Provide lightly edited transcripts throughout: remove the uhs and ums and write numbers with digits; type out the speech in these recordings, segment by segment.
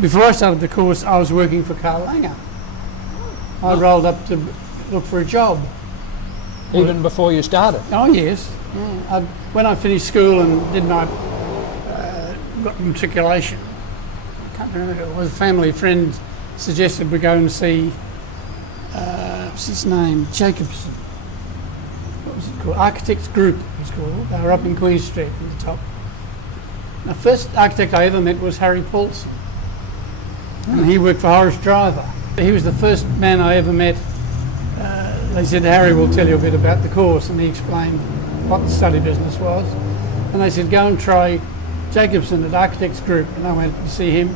before I started the course, I was working for Karl Langer. I rolled up to look for a job. Even before you started? Oh yes. Yeah. When I finished school and did my got matriculation, I can't remember who it was. A family friend suggested we go and see what's his name, Jacobson. What was it called? Architects Group it was called. They were up in Queen Street at the top. The first architect I ever met was Harry Paulson, and he worked for Horace Driver. He was the first man I ever met. They said, Harry will tell you a bit about the course, and he explained what the study business was. And they said, go and try Jacobson at Architects Group. And I went to see him.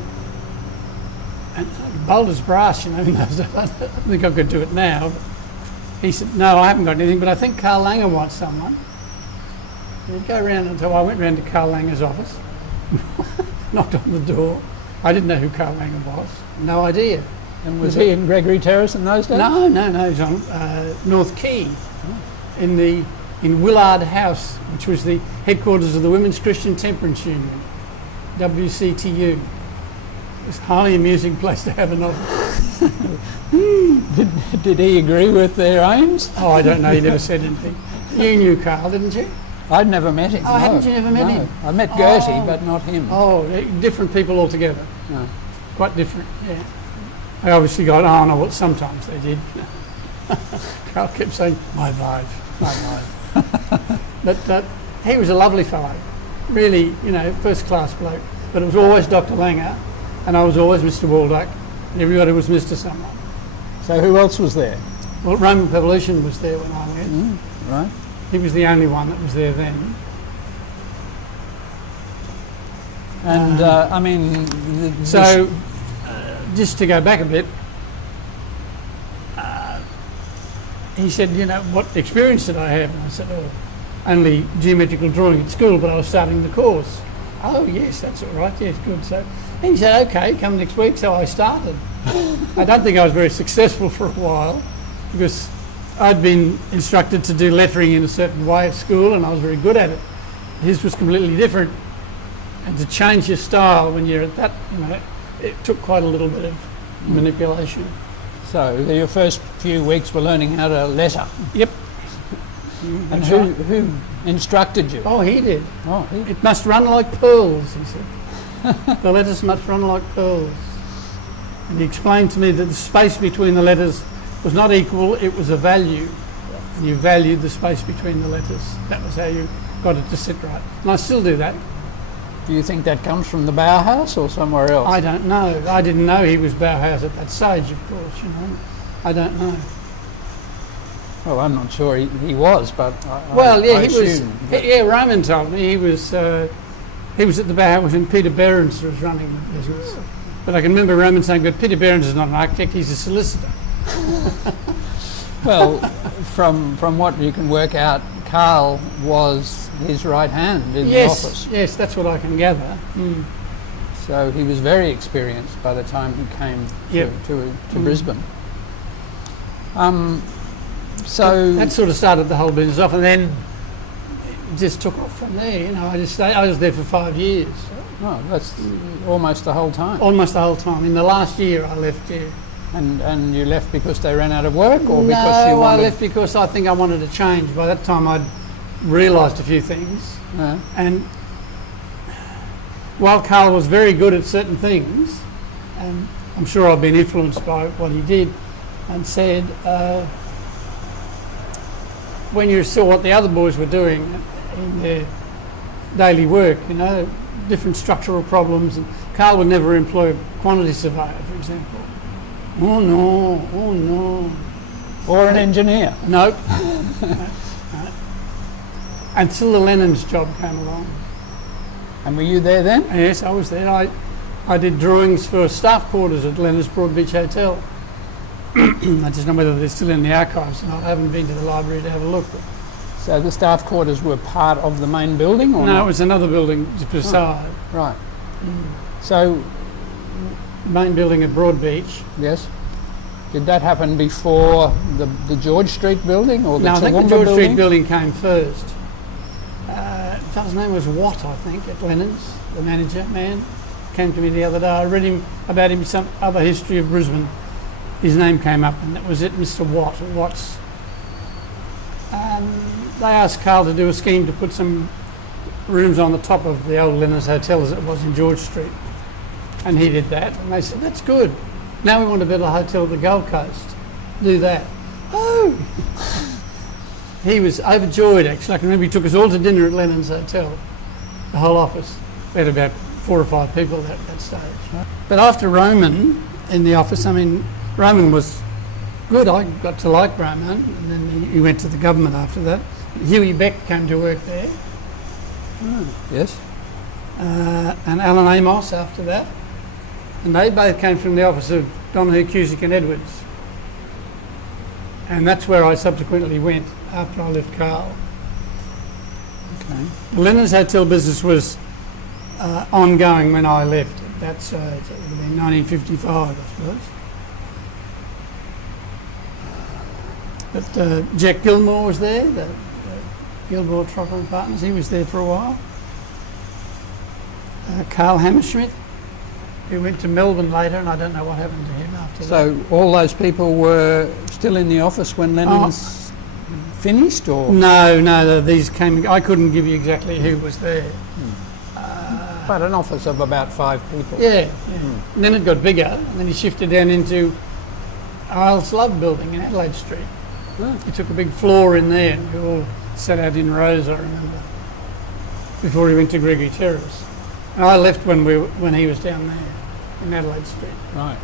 And bold as brass, you know, in those days. I don't think I could do it now. But he said, no, I haven't got anything, but I think Karl Langer wants someone. And he'd go around until I went round to Karl Langer's office, knocked on the door. I didn't know who Karl Langer was. No idea. And was he in Gregory Terrace in those days? No, he was on North Quay, in Willard House, which was the headquarters of the Women's Christian Temperance Union, WCTU. It was a highly amusing place to have an office. Did he agree with their aims? Oh, I don't know, he never said anything. You knew Karl, didn't you? I'd never met him. Oh, no. Hadn't you never met him? I met Gosseye, but not him. Oh, different people altogether. No. Quite different, yeah. I obviously got on, or sometimes they did. Karl kept saying, my vibe. But he was a lovely fellow, really, you know, first class bloke. But it was always Dr. Langer, and I was always Mr. Walduck, and everybody was Mr. someone. So who else was there? Well, Roman Pavlician was there when I went. Right. He was the only one that was there then. And I mean... Just to go back a bit, he said, you know, what experience did I have? And I said, oh, only geometrical drawing at school, but I was starting the course. Oh, yes, that's all right, yes, good. So he said, okay, come next week. So I started. I don't think I was very successful for a while because I'd been instructed to do lettering in a certain way at school and I was very good at it. His was completely different. And to change your style when you're at that, you know, it took quite a little bit of manipulation. So your first few weeks were learning how to letter? Yep. And who instructed you? Oh, he did. Oh, It must run like pearls, he said. The letters must run like pearls. And he explained to me that the space between the letters was not equal, it was a value. And you valued the space between the letters. That was how you got it to sit right. And I still do that. Do you think that comes from the Bauhaus or somewhere else? I don't know. I didn't know he was Bauhaus at that stage, of course, you know. I don't know. Well, I'm not sure he was, but he was. Yeah, Roman told me he was at the Bauhaus when Peter Behrens was running the business. But I can remember Roman saying, but Peter Behrens is not an architect, he's a solicitor. Well, from what you can work out, Karl was his right hand in the office. Yes, that's what I can gather. So he was very experienced by the time he came to Brisbane. So that sort of started the whole business off, and then it just took off from there. You know, I was there for 5 years. Oh, that's almost the whole time. Almost the whole time. In the last year, I left here. And you left because they ran out of work, or because you wanted? I left because I think I wanted to change. By that time, I'd realised a few things. And while Karl was very good at certain things, and I'm sure I've been influenced by what he did, and said, when you saw what the other boys were doing in their daily work, you know, different structural problems, and Karl would never employ a quantity surveyor, for example. Oh no. Or an engineer. Nope. No. Until the Lennon's job came along. And were you there then? Yes, I was there. I did drawings for staff quarters at Lennon's Broadbeach Hotel. I just know whether they're still in the archives, and I haven't been to the library to have a look. So the staff quarters were part of the main building, or no? not? It was another building just beside. Oh, right. So main building at Broadbeach. Yes. Did that happen before the George Street building or the No, I think the Toowoomba George building? Street building came first. The fellow's name was Watt, I think, at Lennon's, the manager man. came to me the other day. I read him about him some other history of Brisbane. His name came up, and that was it, Mr. Watt or Watts. And they asked Karl to do a scheme to put some rooms on the top of the old Lennon's Hotel as it was in George Street. And he did that, and they said, that's good. Now we want to build a hotel at the Gold Coast. Do that. Oh! He was overjoyed, actually. I can remember he took us all to dinner at Lennon's Hotel, the whole office. We had about 4 or 5 people at that stage. But after Roman in the office, I mean, Roman was good. I got to like Roman, and then he went to the government after that. Hughie Beck came to work there. Yes. And Alan Amos after that. And they both came from the office of Donahue, Cusick and Edwards. And that's where I subsequently went after I left Karl. Okay. The Lennon's Hotel business was ongoing when I left at that stage. It would have been 1955, I suppose. But Jack Gilmore was there, the Gilmore Trotter and Partners. He was there for a while. Karl Hammerschmidt, who went to Melbourne later, and I don't know what happened to him after that. So all those people were still in the office when Lennon's finished, or? No, these came. I couldn't give you exactly who was there. But an office of about 5 people. Yeah. And then it got bigger, and then he shifted down into Isles Love building in Adelaide Street. He took a big floor in there, and we all sat out in rows, I remember, before he went to Gregory Terrace. And I left when he was down there in Adelaide Street. Right.